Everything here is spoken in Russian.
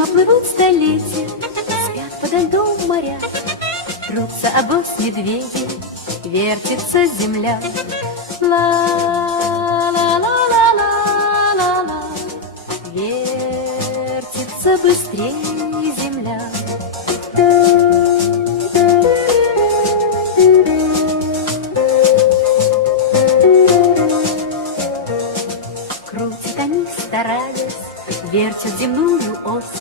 Мимо плывут столетия, спят подо льдом моря, трутся обоз медведи, вертится земля. Ла-ла-ла-ла-ла-ла-ла, вертится быстрее земля. Крутят они, стараясь, вертят земную ось.